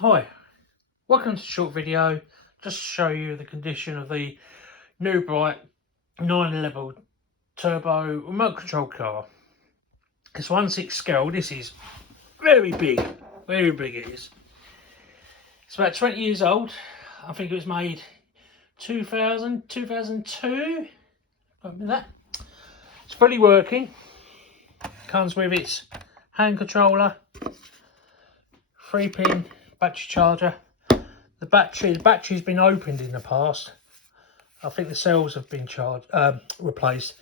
Hi, welcome to a short video just to show you the condition of the new bright 911 turbo remote control car. It's 1.6 scale. This is very big it is. It's about 20 years old. I think it was made 2002, something like that. It's fully working. Comes with its hand controller, 3-pin battery charger. The battery's been opened in the past. I think the cells have been replaced.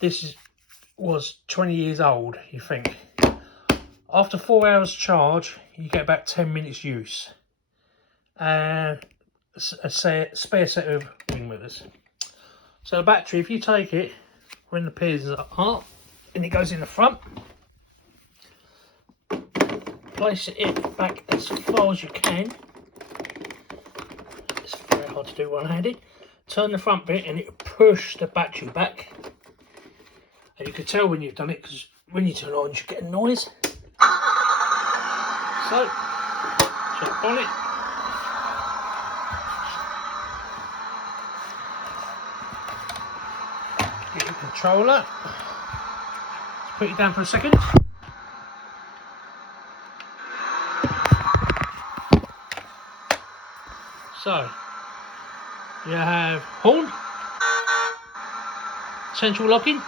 This was 20 years old, you think. After 4 hours charge, you get about 10 minutes use. And a spare set of wing mirrors. So the battery, if you take it when the pins are up, and it goes in the front, place it back as far as you can. It's very hard to do one-handed. Turn the front bit and it'll push the battery back. And you can tell when you've done it because when you turn it on, you get a noise. So, check bonnet. Get your controller. Let's put it down for a second. So, you have horn, central locking,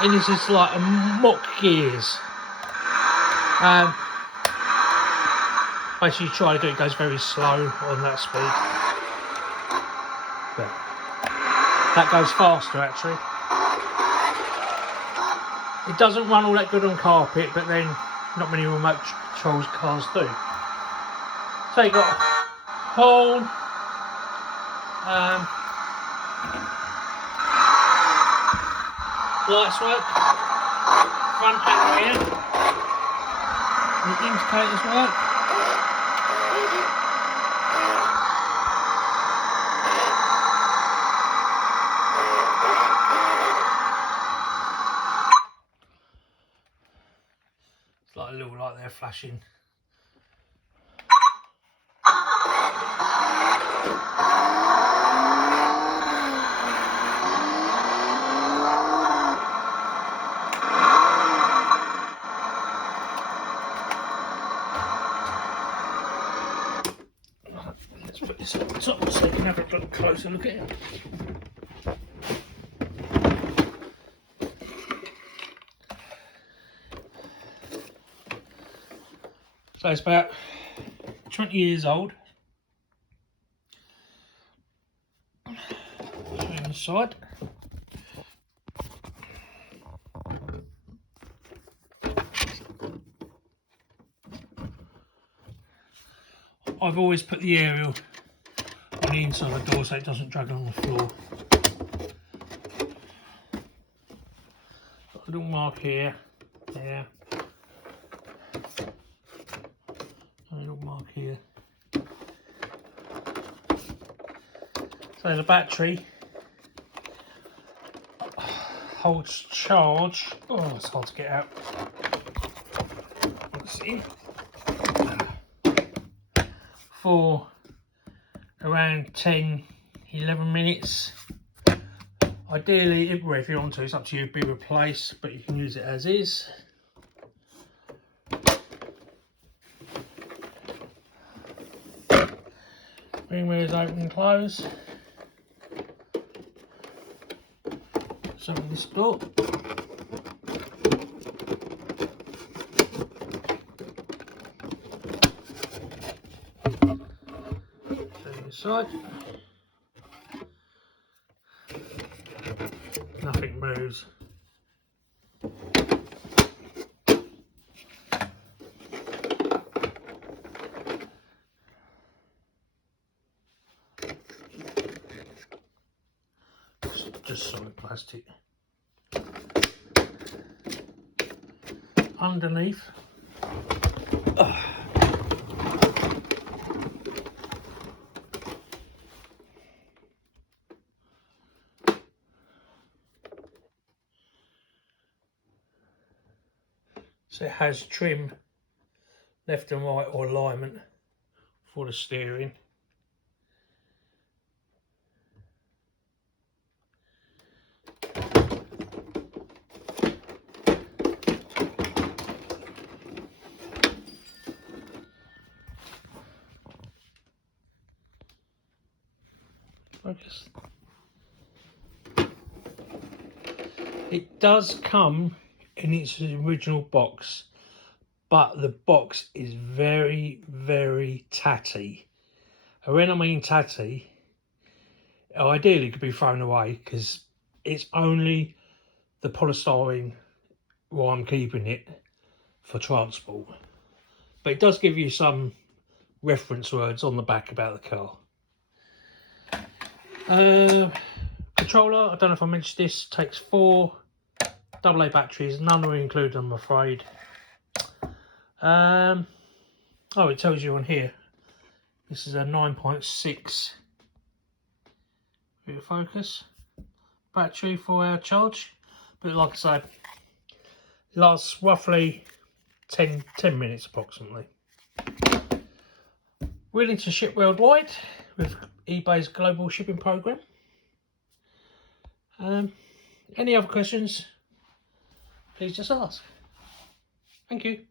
and this is like a mock gears. Basically, you try to do it, goes very slow on that speed. But that goes faster actually. It doesn't run all that good on carpet, but then not many remote control cars do. So you got horn, lights work, front and rear, the indicators work. It's like a little light there flashing. Let's put this on top so you can have a closer look at it. So it's about 20 years old. Inside. I've always put the aerial on the inside of the door so it doesn't drag on the floor. Got a little mark here, there, a little mark here. So the battery holds charge. Oh, it's hard to get out. Let's see. For around 10-11 minutes. Ideally, if you want to, it's up to you, be replaced, but you can use it as is. Wing mirrors open and close. So this door. Side. Nothing moves. Just solid plastic. Underneath. So it has trim left and right or alignment for the steering. Focus. It does come in its original box, but the box is very, very tatty. And when I mean tatty, ideally it could be thrown away because it's only the polystyrene why I'm keeping it for transport. But it does give you some reference words on the back about the car. Controller, I don't know if I mentioned this, takes 4 AA batteries, none are included I'm afraid. Oh, it tells you on here, this is a 9.6 bit of focus, battery 4-hour charge, but like I say, lasts roughly 10 minutes approximately. Willing to ship worldwide with eBay's global shipping program. Any other questions, please just ask. Thank you.